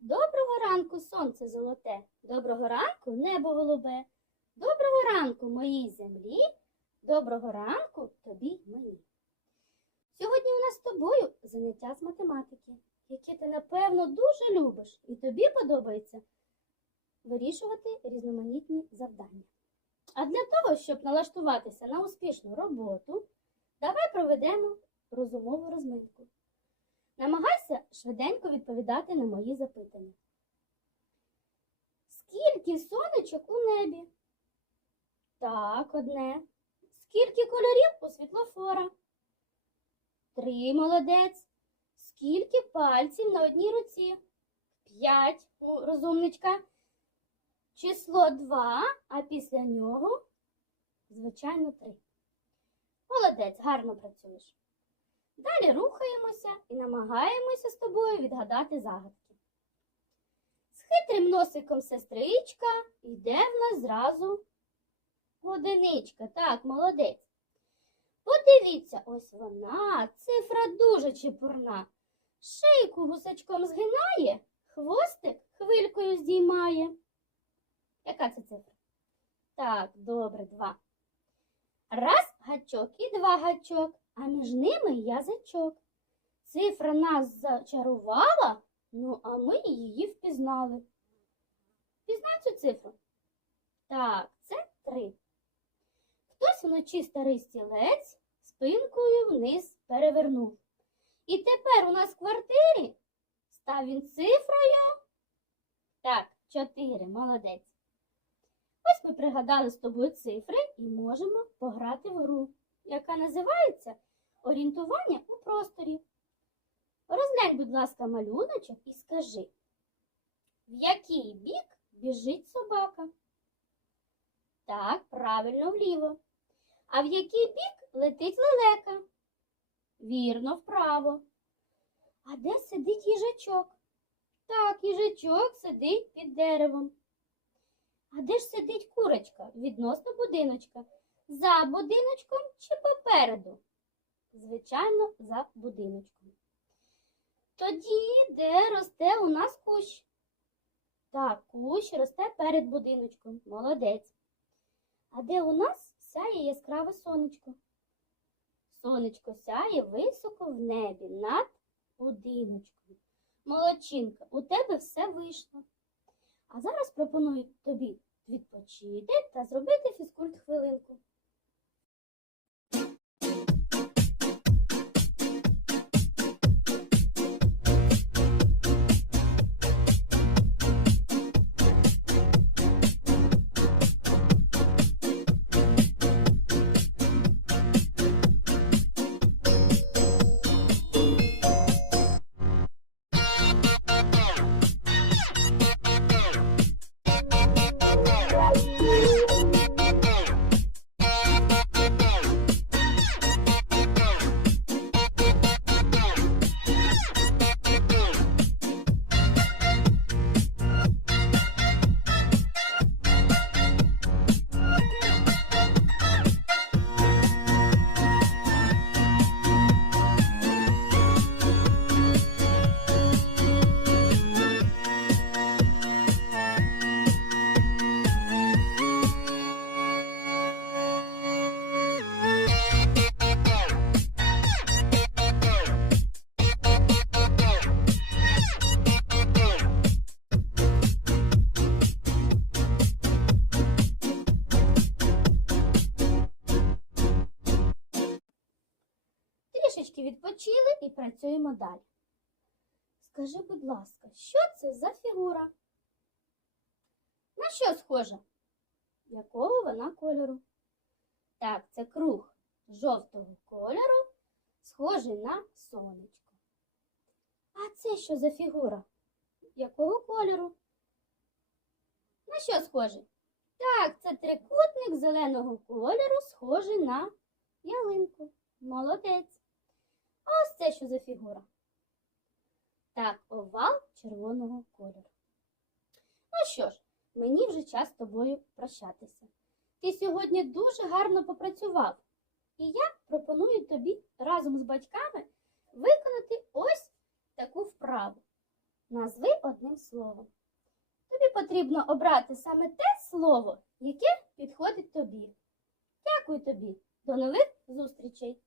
Доброго ранку, сонце золоте, доброго ранку, небо голубе, доброго ранку моїй землі, доброго ранку тобі мені. Сьогодні у нас з тобою заняття з математики, яке ти, напевно, дуже любиш, і тобі подобається вирішувати різноманітні завдання. А для того, щоб налаштуватися на успішну роботу, давай проведемо розумову розминку. Намагайся швиденько відповідати на мої запитання. Скільки сонечок у небі? Так, одне. Скільки кольорів у світлофора? Три молодець. Скільки пальців на одній руці? П'ять, ну, розумничка. Число два, а після нього, звичайно, три. Молодець, гарно працюєш. Далі рухаємося і намагаємося з тобою відгадати загадки. З хитрим носиком сестричка йде в нас зразу одиничка. Так, молодець. Подивіться, ось вона, цифра дуже чепурна. Шийку гусачком згинає, хвостик хвилькою здіймає. Яка це цифра? Так, добре, два. Раз гачок і два гачок а між ними язичок. Цифра нас зачарувала, ну а ми її впізнали. Впізнай цю цифру? Так, це три. Хтось вночі старий стілець спинкою вниз перевернув. І тепер у нас в квартирі став він цифрою. Так, чотири, молодець. Ось ми пригадали з тобою цифри і можемо пограти в гру яка називається орієнтування у просторі. Розглянь, будь ласка, малюночок і скажи, в який бік біжить собака? Так, правильно вліво. А в який бік летить лелека? Вірно, вправо. А де сидить їжачок? Так, їжачок сидить під деревом. А де ж сидить курочка відносно будиночка? За будиночком чи попереду? Звичайно, за будиночком. Тоді, де росте у нас кущ? Так, кущ росте перед будиночком. Молодець. А де у нас сяє яскраве сонечко? Сонечко сяє високо в небі над будиночком. Молодчинка, у тебе все вийшло. А зараз пропоную тобі відпочити та зробити фізкульт хвилинку. Трішечки відпочили і працюємо далі. Скажи, будь ласка, що це за фігура? На що схожа? Якого вона кольору? Так, це круг жовтого кольору, схожий на сонечко. А це що за фігура? Якого кольору? На що схожий? Так, це трикутник зеленого кольору, схожий на ялинку. Молодець. А ось це що за фігура? Так, овал червоного кольору. Ну що ж, мені вже час з тобою прощатися. Ти сьогодні дуже гарно попрацював, і я пропоную тобі разом з батьками виконати ось таку вправу. Назви одним словом. Тобі потрібно обрати саме те слово, яке підходить тобі. Дякую тобі. До нових зустрічей!